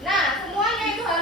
Nah, semuanya itu harus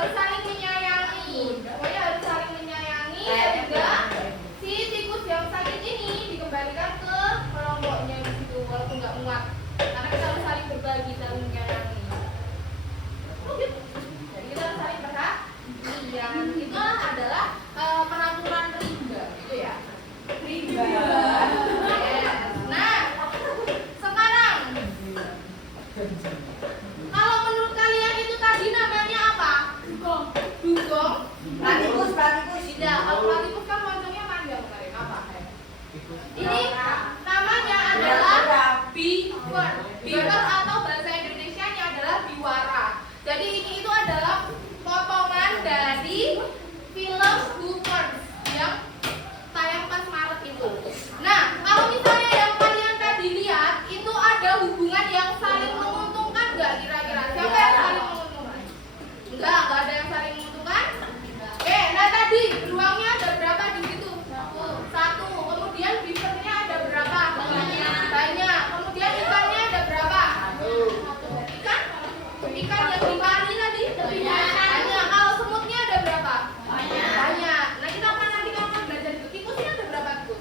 yang dimari tadi? Banyak. Kalau semutnya ada berapa? Banyak. Nah, kita akan nanti akan belajar itu. Tikusnya ada berapa tikus?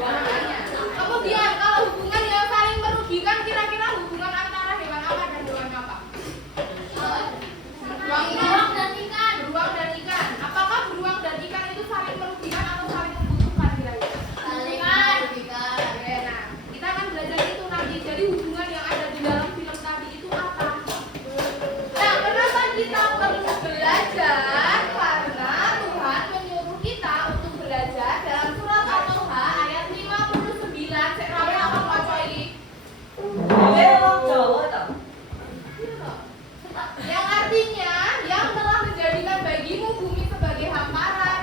Banyak. Kemudian kalau hubungan yang saling merugikan, kira-kira hubungan antara hewan apa dan hewan apa? Beruang dan ikan. Beruang dan ikan. Apakah beruang dan ikan itu saling merugikan atau saling membutuhkan kira-kira? Saling merugikan. Oke, nah kita akan belajar itu nanti. Jadi hubungan yang ada di dalam film tadi itu apa? Nah, kenapa kita perlu belajar? Karena Tuhan menyuruh kita untuk belajar dalam surat Al-Toha ayat 59. Saya rame apa baca ini? Yang artinya yang telah menjadikan bagimu bumi sebagai hamparan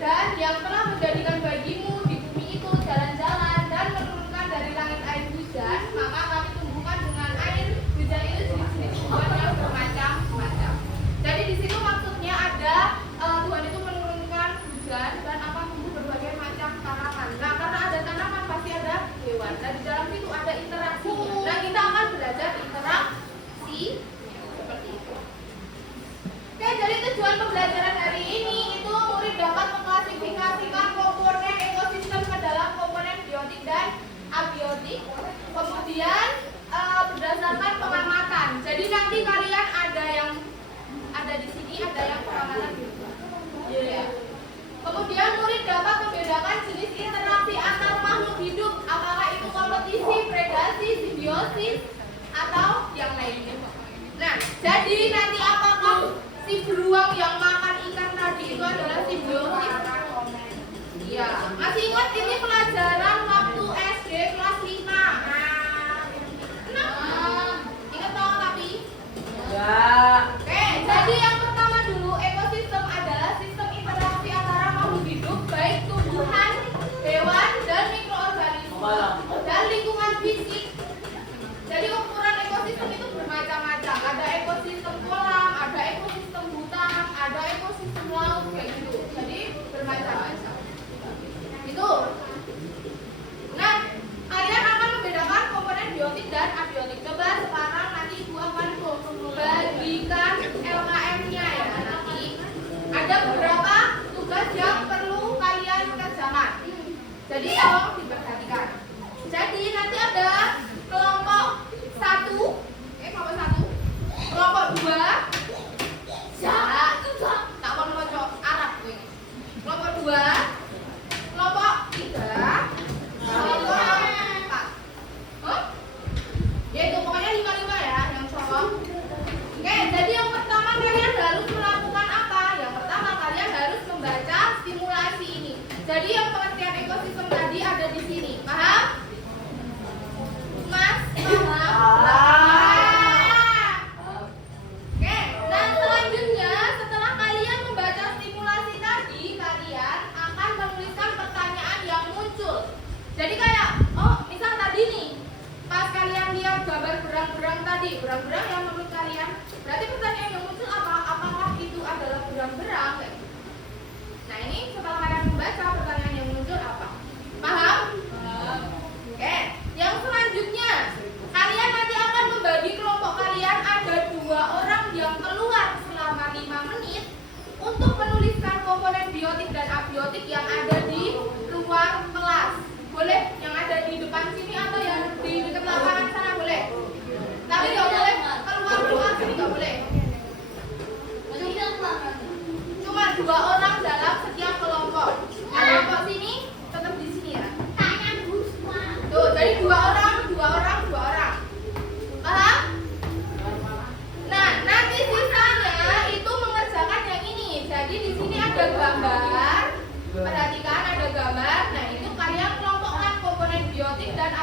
dan yang telah menjadikan bagimu di bumi itu jalan-jalan dan menurunkan dari langit air hujan, maka kami tumbuhkan dengan air hujan itu jenis-jenis tumbuhan yang bermacam-macam. Jadi di situ maksudnya ada Tuhan itu menurunkan hujan dan akan tumbuh berbagai macam tanaman. Nah, karena ada tanaman pasti ada hewan. Dan di dalam situ ada interaksinya. Nah, kita akan belajar interaksi seperti itu. Oke, jadi tujuan pembelajaran hari ini itu murid dapat mengklasifikasikan komponen ekosistem ke dalam komponen biotik dan abiotik. Kemudian berdasarkan pengamatan. Jadi nanti kalian ada yang ada di sini, ada yang pengamatan di luar. Kemudian murid dapat membedakan jenis interaksi antar makhluk hidup, apakah itu kompetisi, predasi, simbiosis, atau yang lainnya. Nah, jadi nanti apakah si beruang yang makan ikan tadi itu adalah simbiosis? Iya. Masih ingat ini pelajaran waktu SD kelas 5? Ingat toh tapi? Oke, jadi yang pertama dulu, ekosistem adalah sistem interaksi antara makhluk hidup, baik tumbuhan, hewan, dan mikroorganisme, dan lingkungan fisik. Jadi ukuran ekosistem itu bermacam-macam. Ada ekosistem kolam, ada ekosistem hutan, ada ekosistem laut, kayak gitu. Jadi bermacam-macam. Itu. Nah, kalian akan membedakan komponen biotik dan abiotik. Coba sekarang nanti Ibu akan bagikan LKM-nya ya nanti. Ada beberapa tugas yang perlu kalian kerjakan. Jadi tolong diperhatikan. Jadi nanti ada kelompok 1, kelompok 1, kelompok 2. Tak mau baca Arab gue. Kelompok 2, kelompok 3, kelompok 4. Ya itu pokoknya 5-5 ya yang cowok. Oke, jadi yang pertama kalian harus melakukan apa? Yang pertama kalian harus membaca simulasi ini. Jadi yang pengertian ekosistem tadi ada di sini. Paham? Mas, Oke, dan selanjutnya setelah kalian membaca simulasi tadi, kalian akan menuliskan pertanyaan yang muncul. Jadi kayak, misal tadi nih, pas kalian lihat gambar berang-berang tadi, berang-berang yang menurut kalian, berarti pertanyaan yang muncul apa? Apakah itu adalah berang-berang? Nah ini setelah kalian membaca pertanyaan yang muncul apa? Paham? Oke, yang selanjutnya kalian nanti akan membagi kelompok kalian ada 2 orang yang keluar selama 5 menit untuk menuliskan komponen biotik dan abiotik yang ada di luar kelas. Boleh yang ada di depan sini atau yang di dekat lapangan sana boleh. Tapi nggak boleh keluar kelas sini nggak boleh. Cuma 2 orang dalam setiap kelompok. Kelompok sini tetap di sini ya. Tuh, jadi 2 orang, 2 orang, 2 orang. Paham? Nah, nanti sisanya itu mengerjakan yang ini. Jadi di sini ada gambar. Perhatikan ada gambar. Nah, itu kalian kelompokkan komponen biotik dan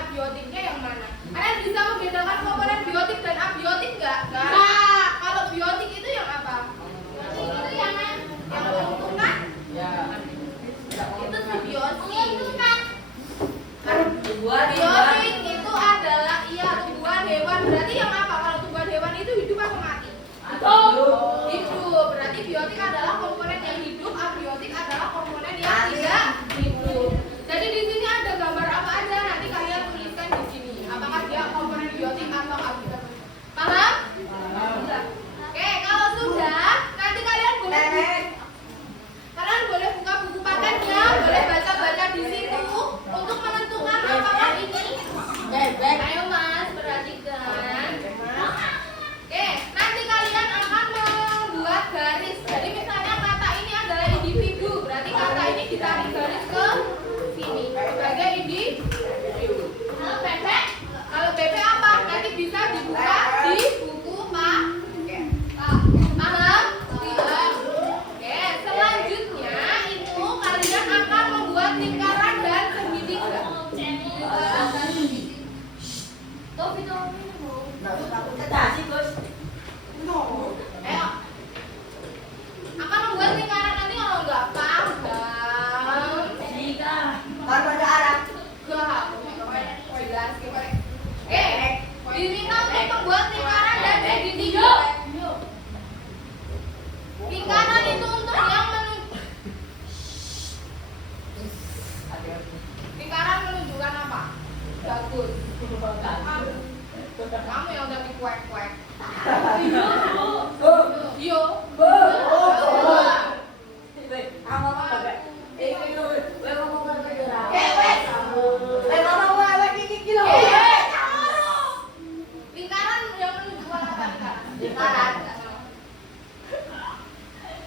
lingkaran.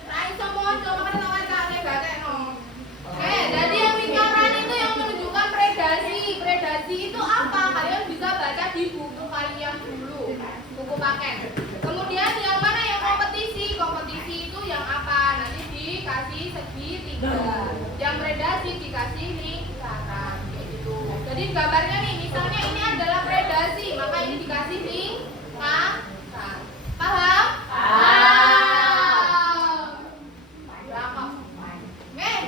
Rai semua coba ketawa cake gak no. Oke, jadi yang lingkaran itu yang menunjukkan predasi. Predasi itu apa? Kalian bisa baca di buku kalian dulu, buku paket. Kemudian yang mana yang kompetisi? Kompetisi itu yang apa? Nanti dikasih segitiga. Yang predasi dikasih lingkaran, kayak gitu. Jadi gambarnya nih, misalnya ini adalah predasi, maka ini dikasih lingkaran. Paham?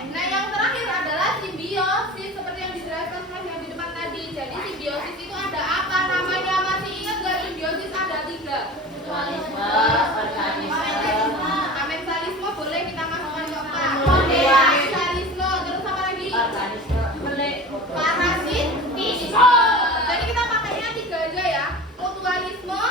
Nah yang terakhir adalah simbiosis seperti yang dijelaskan yang di depan tadi. Jadi simbiosis itu ada apa namanya? Masih ingat gak simbiosis ada 3? Amensalisme boleh kita masukkan ke apa? Amensalisme, terus apa lagi? Parasitisme. Jadi kita pakainya 3 aja ya. Mutualisme,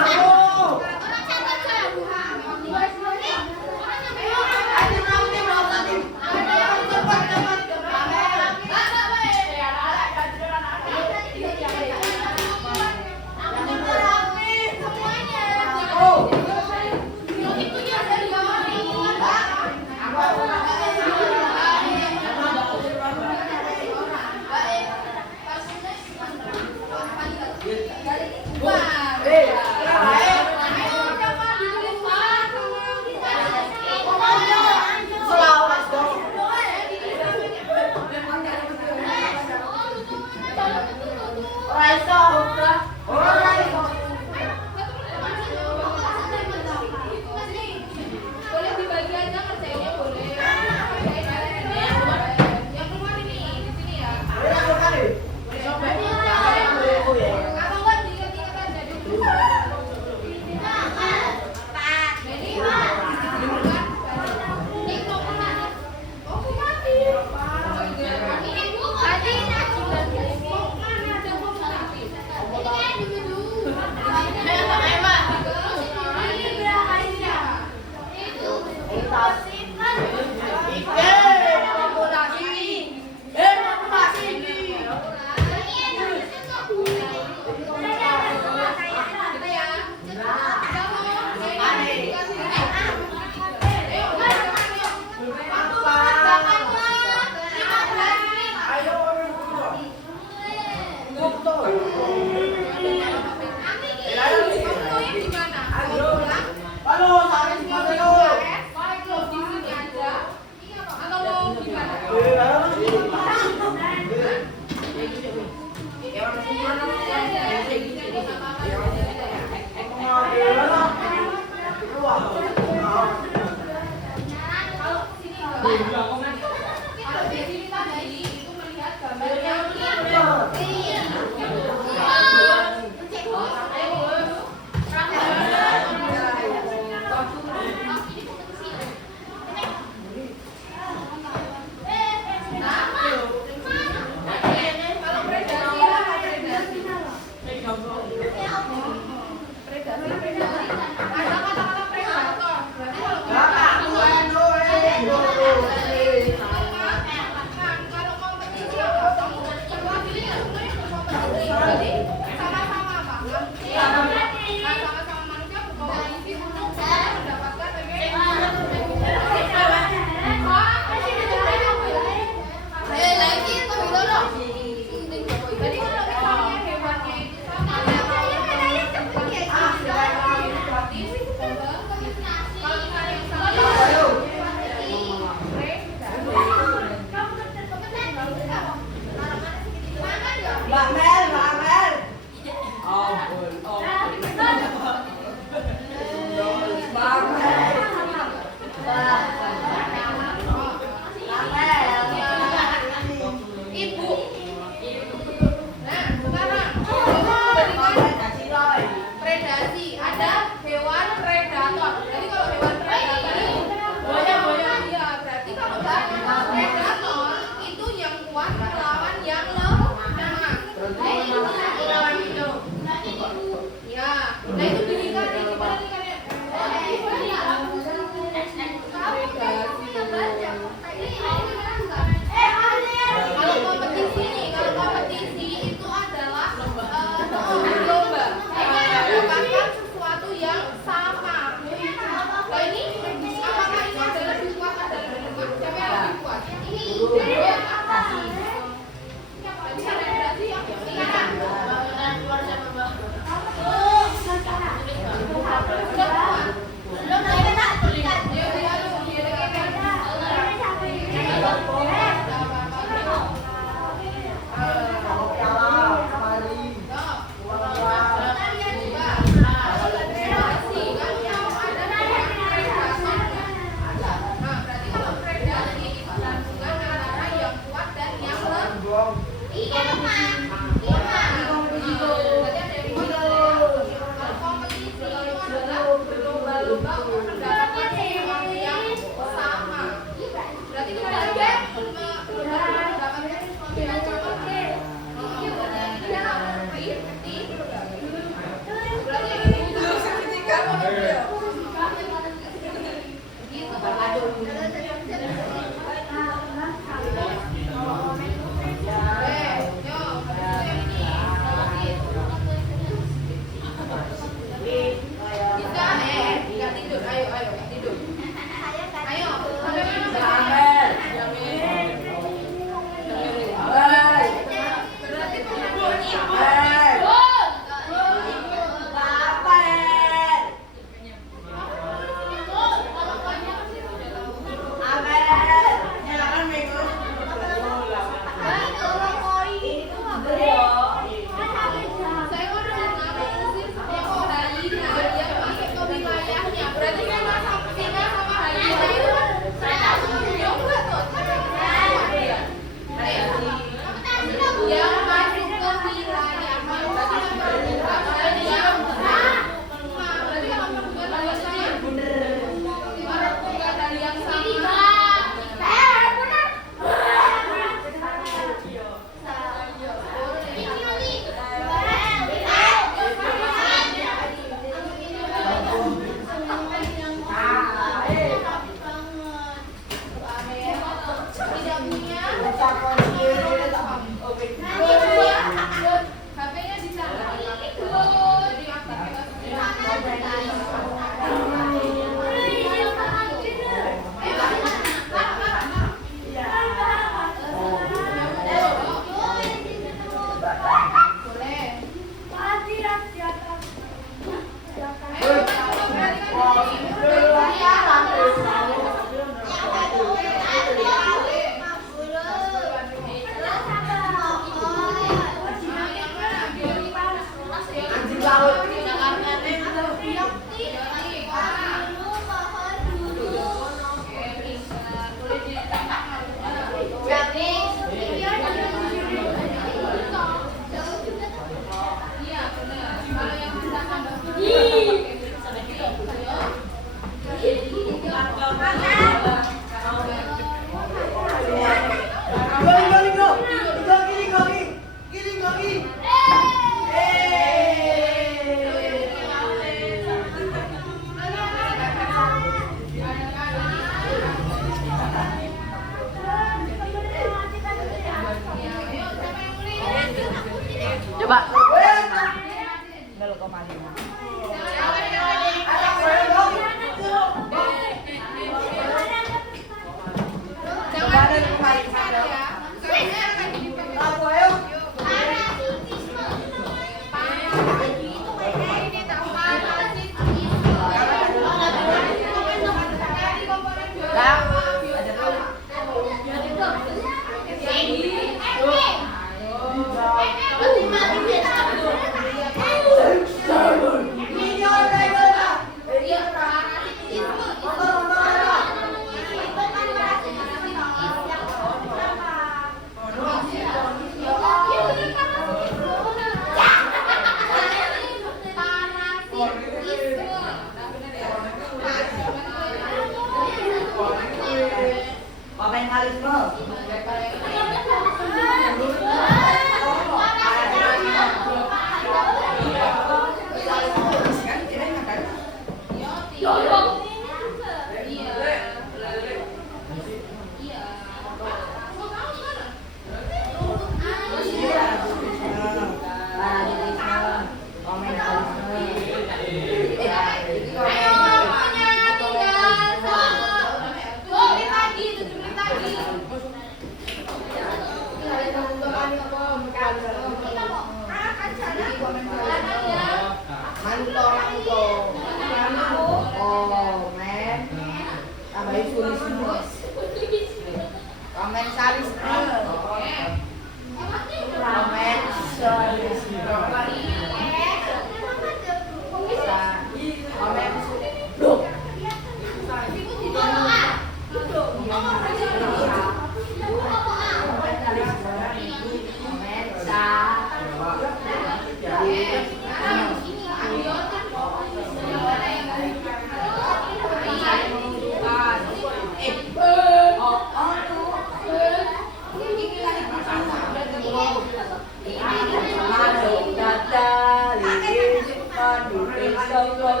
Kemarin saya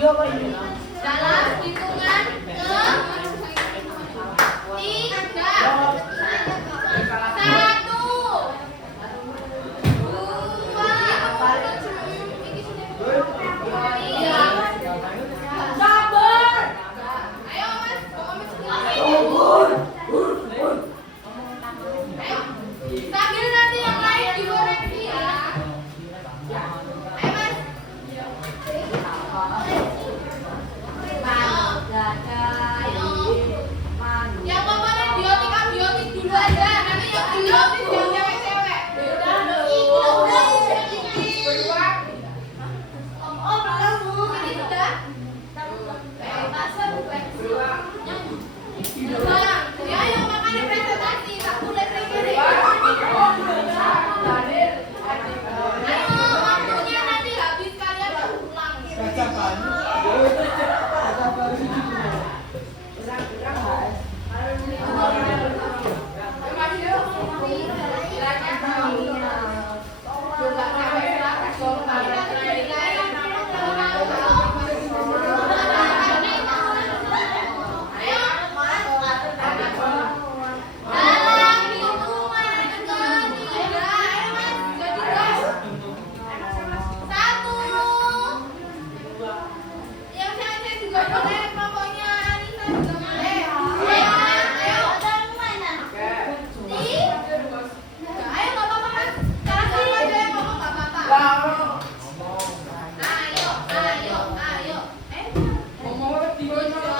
Dalam hitungan ketiga. 1, 2, 3. Sambil nanti yang lain dikoreksi ya. Ayo Mas. Yang ngomongin biotik dulu aja. Nanti yang biotik yang cewek-cewek. Ini sudah. Ya, yang makanya presentasi. Tak boleh sendiri. Ayo, waktunya nanti habis kalian baru pulang. Deposito,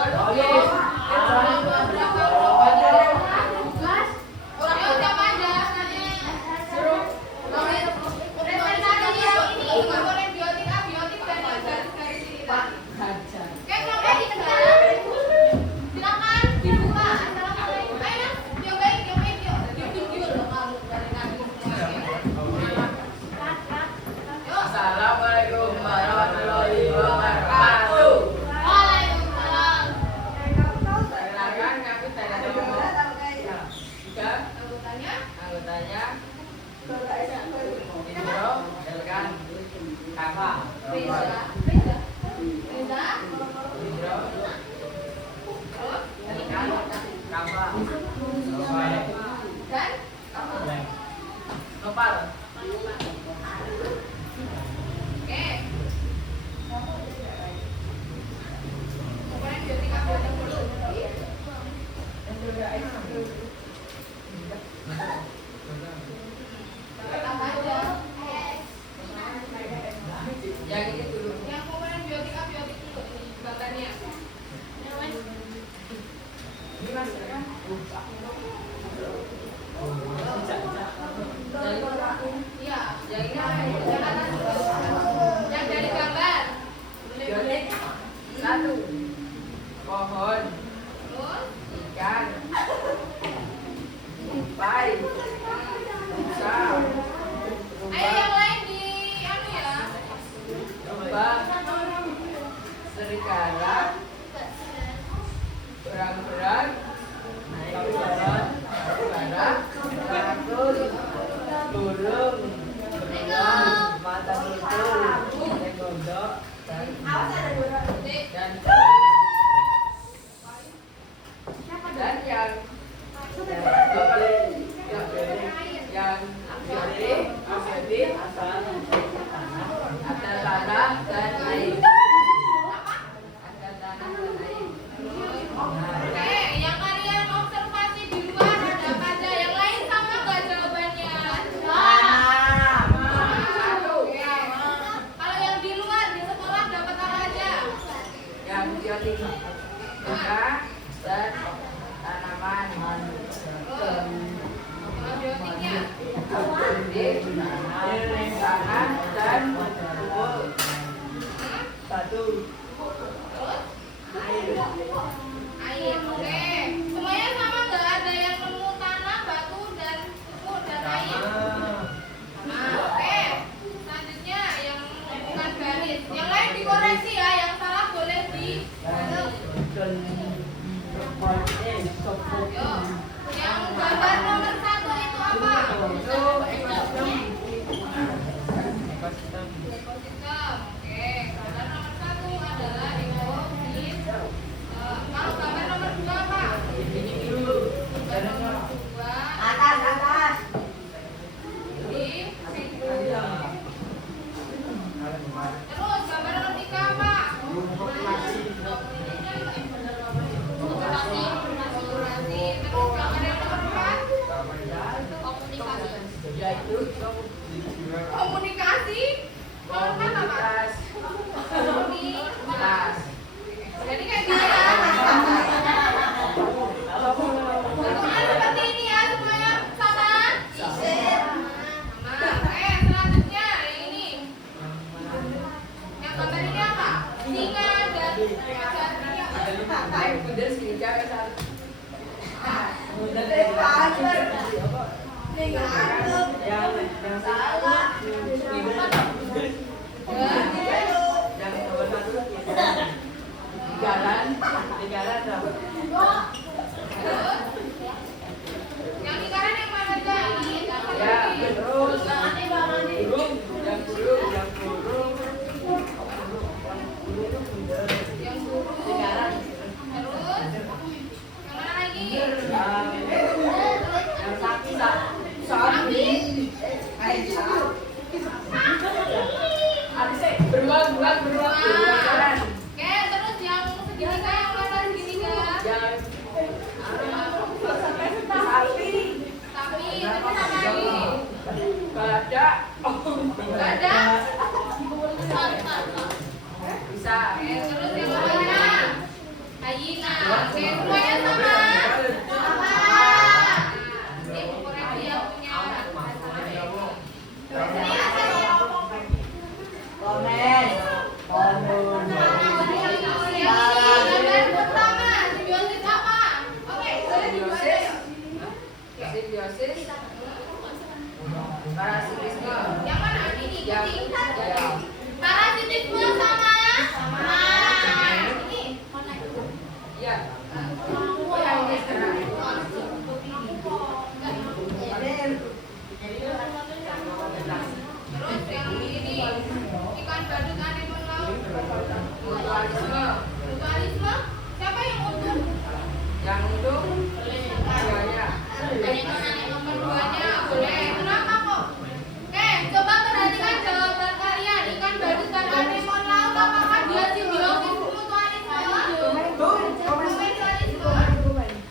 oke. Gambar nomor 1 adalah Komunikasi. Kalau kan apa? Komunitas. Jadi kayak gini ya. Bentuknya seperti ini ya semuanya. Sama? Sama. Selanjutnya yang ini. Yang gambar ini apa? Singa dan yang lingkaran yang mana aja ini? Terus yang burung. Terus yang mana lagi? Sapi. Beruang. Oke, terus yang segitiga yang mana segitiga? Sapi. Terus apa lagi? Badak. Bisa. Oke, terus yang lainnya? Hyena. Oke, semuanya sama. Ini ukuran dia punya. Ini apa nih? Gambar pertama, simbiosis apa? Oke, saya dibuat. Simbiosis. Parasitisme. Yang mana? Ini kucing. Parasitisme sama. Ini. Iya. Terus yang ini ikan badut anemon laut. Mutualisme. Mutualisme. Siapa yang untung? Yang untung keduanya. Keduanya boleh. Kenapa kok? Oke, coba perhatikan jawaban kalian. Ikan badut dan anemon laut apakah dia simbiosis mutualisme? Mutualisme.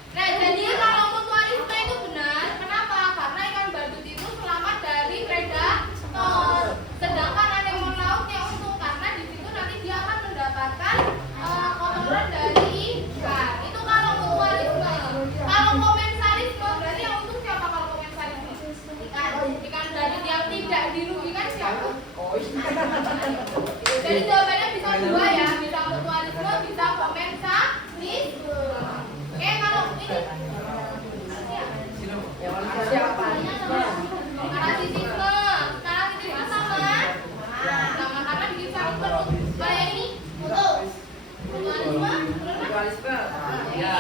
Nah, jadi kalau mutualisme itu benar, kenapa? Karena ikan badut itu selamat dari predator. Sedangkan anemon laut yang untung karena di situ nanti dia akan mendapatkan kotoran dari ikan. Itu kalau mutualisme. Kalau komensalisme berarti yang untung siapa kalau komensalisme? Ikan badut yang tidak dirugikan siapa? Jadi jawabannya bisa dua ya, bisa mutualisme, bisa komensalisme. Oke, kalau ini parasitisme. Parasitisme sama karena bikin sarung perut. Kalau yang ini mutualisme. Mutualisme. Ya.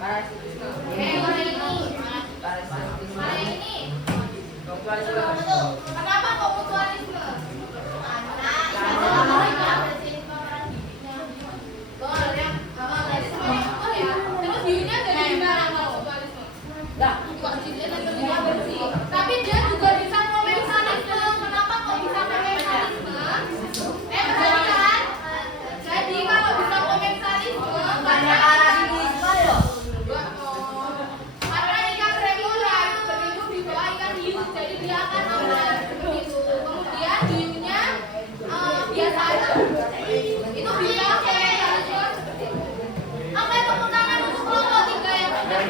Parasitisme. Oke, kalau yang ini Parasitisme. kalau yang ini Mutualisme. kenapa kok mutualisme? Tapi dia juga bisa komensalisme. Kenapa kok bisa komensalisme? Betul kan? Jadi kalau bisa komensalisme karena ikan remula itu berlindung di bawah ikan hiu, jadi dia akan aman begitu. Kemudian hiunya biasa aja. Itu bisa komensalisme seperti itu. Oke, tepuk tangan untuk kelompok 3 yang benar.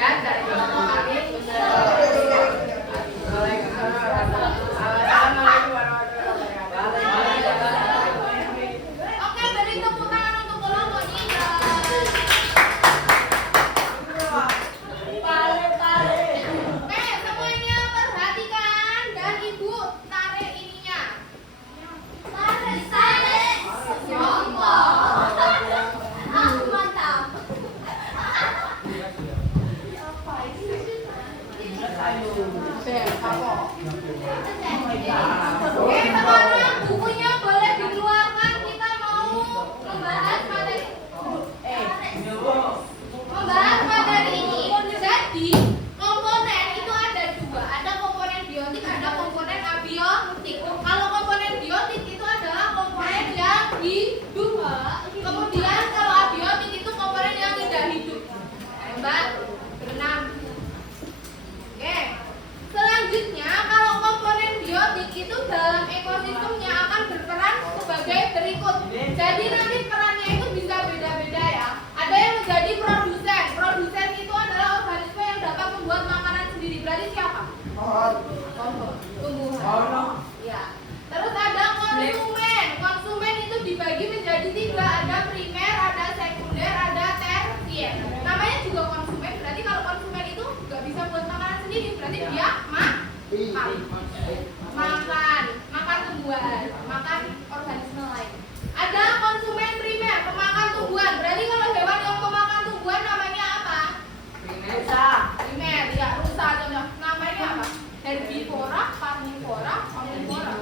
Ya, dari kami. Oke, beri tepuk tangan untuk kelompok 3. Oke, semuanya perhatikan dan ibu tarik ininya. Tarik. Mantap. Oke, sekarang bukunya boleh dikeluarkan. Kita mau membahas materi ini. Jadi, komponen itu ada dua. Ada komponen biotik, ada komponen abiotik. Kalau komponen biotik itu adalah komponen yang hidup. Kemudian kalau abiotik itu komponen yang tidak hidup. makan tumbuhan, makan organisme lain. Ada konsumen primer, pemakan tumbuhan. Berarti kalau hewan yang pemakan tumbuhan namanya apa? Primer, ya rusa contoh. Namanya apa? Herbivora, carnivora, omnivora.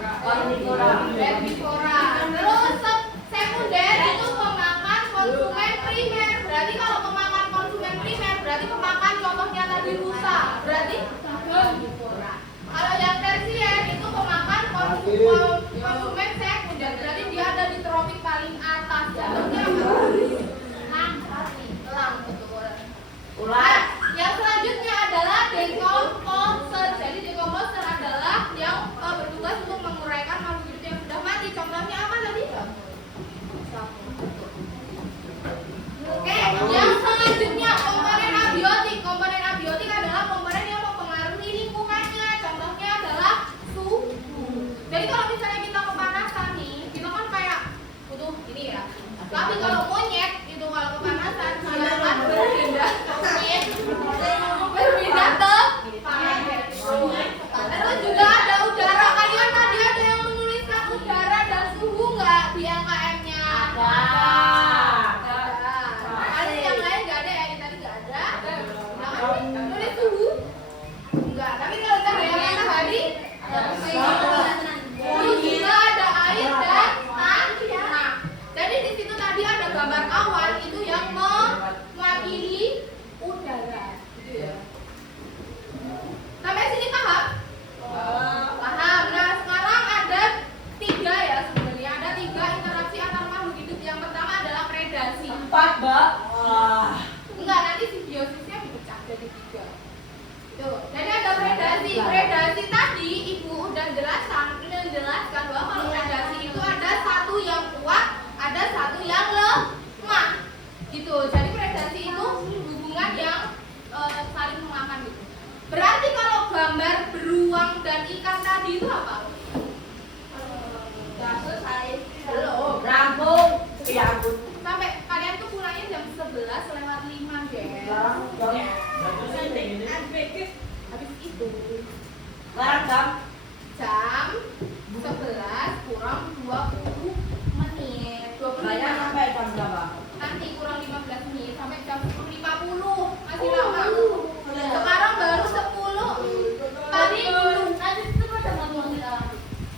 Herbivora. Terus sekunder itu pemakan konsumen primer. Berarti kalau pemakan konsumen primer, berarti pemakan contohnya tadi rusa. Berarti herbivora. Kalau yang tersier itu pemakan konsumen sekunder. Berarti dia ada di tropik paling atas. Contohnya apa? Elang, betul. Ular. Yang selanjutnya adalah decomposer. Jadi decomposer adalah yang bertugas untuk menguraikan makhluk hidup yang sudah mati. Contohnya apa tadi? Oke, yang selanjutnya komponen abiotik. Komponen abiotik adalah komponen yang mempengaruhi lingkungannya. Contohnya adalah suhu. Jadi kalau misalnya kita kepanasan nih, kita kan kayak butuh ini ya. Tapi kalau monyet itu kalau kepanasan dia akan berpindah ke panas. Terus juga ada udara. Kalian tadi ada yang menuliskan udara dan suhu nggak di LKM-nya? Ada yang lain nggak ada ya? Yang tadi nggak ada. Nulis suhu? Enggak. Tapi kalau ada yang matahari, terus juga ada air dan tanah. Jadi di situ tadi ada gambar awan itu yang mewakili udara. Gitu ya. Sampai sini paham? Paham. Nah sekarang ada 3 ya sebenarnya. Ada 3 interaksi antar makhluk hidup. Yang pertama adalah predasi. 4, Mbak. Enggak, nanti simbiosisnya dipecah jadi 3. Tuh. Jadi ada predasi. Predasi tadi ibu udah menjelaskan bahwa kalau predasi itu ada satu yang kuat, ada satu yang lemah. Gitu. Jadi predasi itu hubungan yang saling memakan gitu. Berarti kalau gambar beruang dan ikan tadi itu apa? Belum. Rampung. Ya ampun. Sampai kalian tuh pulangnya jam 11:05 deh. Habis itu Larang jam. jam 11 kurang 20 menit. 20 Saya menit. sampai jam berapa? Nanti kurang 15 menit sampai jam 10.50. Masih lama. Sekarang baru 10. Tadi nanti itu pada ngomong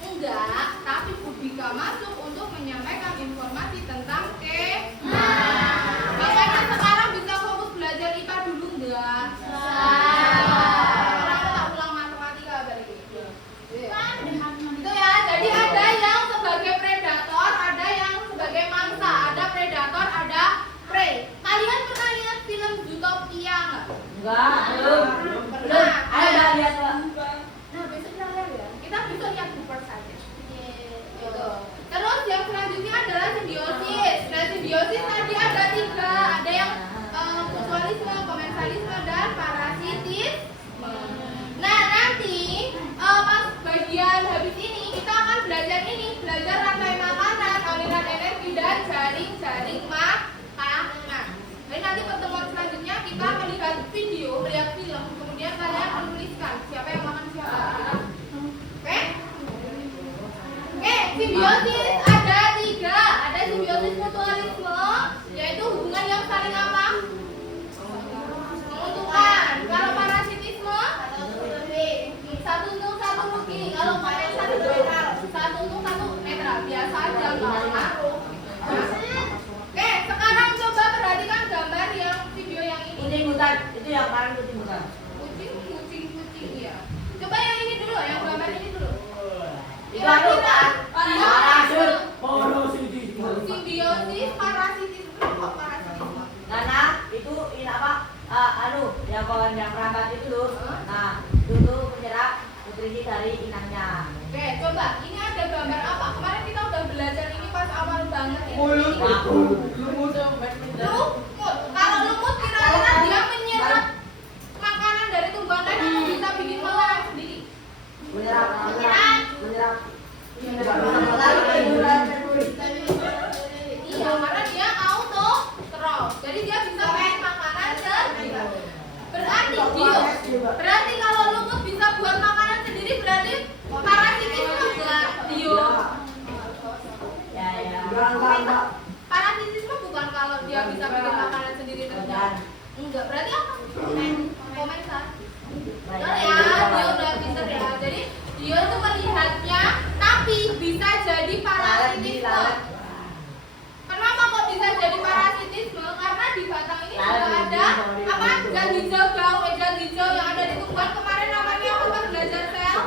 enggak, tapi Budika masuk untuk menyampaikan informasi tentang makanya sekarang bisa fokus belajar IPA dulu enggak? Orang tak ulang matematika balik itu ya. Jadi ada yang sebagai predator, ada yang sebagai mangsa. Ada predator, ada prey. Kalian pernah lihat film Zootopia nggak? Enggak, belum. Ayo dah lihat, Pak. Nah besok kita lihat ya. Kita besok lihat Cooper saja. Gitu. Terus yang selanjutnya adalah simbiosis. Nah simbiosis tadi ada 3. Ada yang mutualisme, komensalisme, dan parasitisme. Nah nanti pas bagian habis ini kita akan belajar rantai makanan, aliran energi, dan jaring-jaring makanan. Jadi nanti pertemuan selanjutnya kita melihat video, melihat film, kemudian kalian menuliskan siapa yang makan siapa. Oke? Oke, simbiosis ada 3. Ada simbiosis mutualisme, yaitu hubungan yang saling apa? Menguntungkan. Kalau parasitisme, satu untuk satu rugi. Kalau komensalisme netral, satu untuk satu netral. Biasa aja, nggak ngaruh. Oke, sekarang coba perhatikan gambar yang video yang ini. Kucing hutan, itu yang sekarang kucing hutan. Kucing ya. Coba yang ini dulu, yang gambar ini dulu. Itu anu kan? Parasut. Simbiosis, parasitisme, kok parasitisme? Karena itu ini apa? Yang kawan yang perangkat itu loh. Nah, itu tuh menyerap nutrisi dari inangnya. Oke, coba ini ada gambar apa? Kemarin kita udah belajar ini pas awal banget ini. Lumut. Lumut. Kalau lumut kira-kira dia menyerap makanan dari tumbuhan lain atau bisa bikin makanan sendiri? Menyerap. Iya, karena dia autotrof. Jadi dia bisa main makanan sendiri. Berarti kalau lumut bisa buat makanan sendiri, Zat hijau dong, zat hijau yang ada di tumbuhan kemarin namanya apa pas belajar sel?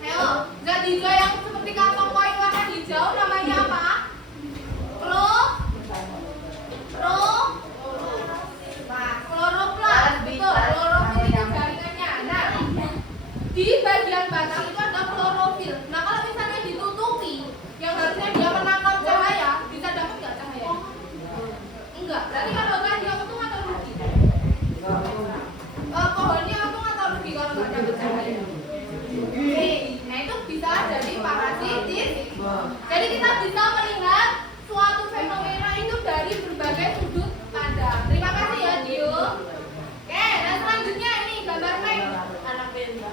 Ayo, zat hijau yang seperti kantong koin warna hijau namanya apa? Kloroplas. Betul, klorofil itu jaringannya. Nah, di bagian batang itu ada klorofil. Nah, kalau misalnya ditutupi, yang harusnya dia menangkap cahaya, bisa dapat nggak cahaya? Enggak. Berarti kalau nggak dia untung atau rugi? Pohonnya untung atau rugi kalau nggak dapat cahaya? Nah, itu bisa jadi parasitis. Jadi kita bisa melihat suatu fenomena itu dari berbagai sudut pandang. Terima kasih ya, Dio. Oke, dan selanjutnya ini gambar anak benda.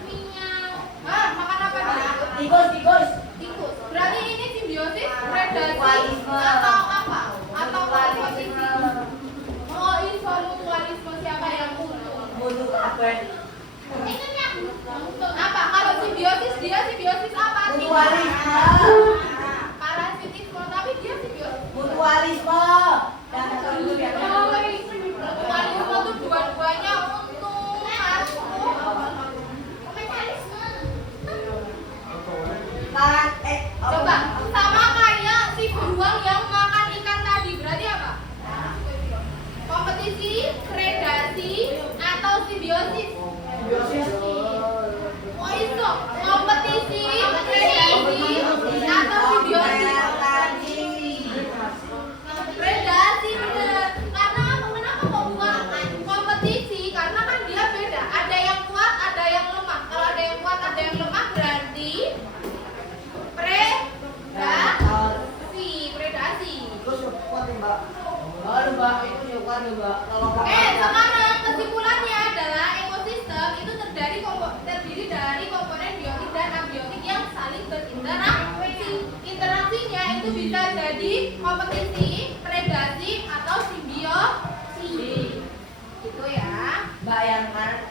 Makan apa nih? Tikus. Tikus. Berarti ini simbiosis, predasi, atau apa? Atau komposisi? Oh, mutualisme siapa yang untung? Mutu apa? Apa? Kalau simbiosis dia simbiosis apa? Mutualisme. Parasitisme, tapi dia simbiosis. Mutualisme. Mutualisme tuh dua-duanya untung. Coba sama kayak si beruang yang makan ikan tadi, berarti apa? Kompetisi, predasi, atau simbiosis? Oh itu, kompetisi, predasi, atau simbiosis? Predasi bener. Karena apa? Kenapa kok bukan kompetisi? Karena kan dia beda. Ada yang kuat, ada yang lemah. Kalau ada yang kuat, ada yang lemah, berarti predasi. Sekarang kesimpulannya adalah ekosistem itu terdiri dari komponen biotik dan abiotik yang saling berinteraksi. Interaksinya itu bisa jadi kompetisi, predasi, atau simbiosis. Gitu ya. Mbak yang mana?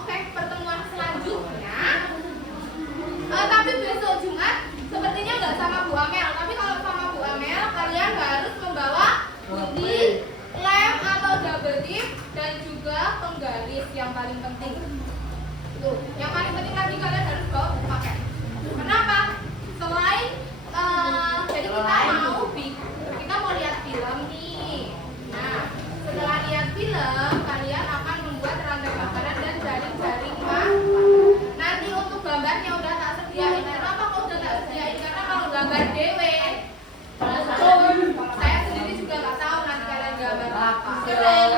Oke, pertemuan selanjutnya. Tapi besok Jumat sepertinya nggak sama Bu Amel. Tapi kalau sama Bu Amel, kalian harus membawa gunting, lem atau double tip dan juga penggaris yang paling penting. Tuh, yang paling penting lagi kalian harus bawa buku paket. Kenapa? Selain jadi kita mau lihat film nih. Nah, setelah lihat film, kalian akan membuat rantai makanan dan jaring-jaring nanti untuk gambarnya udah tak sediain. Kenapa kok udah tak sediain? Karena kalau gambar dewe, saya sendiri juga nggak tahu nanti kalian gambar apa. Keren.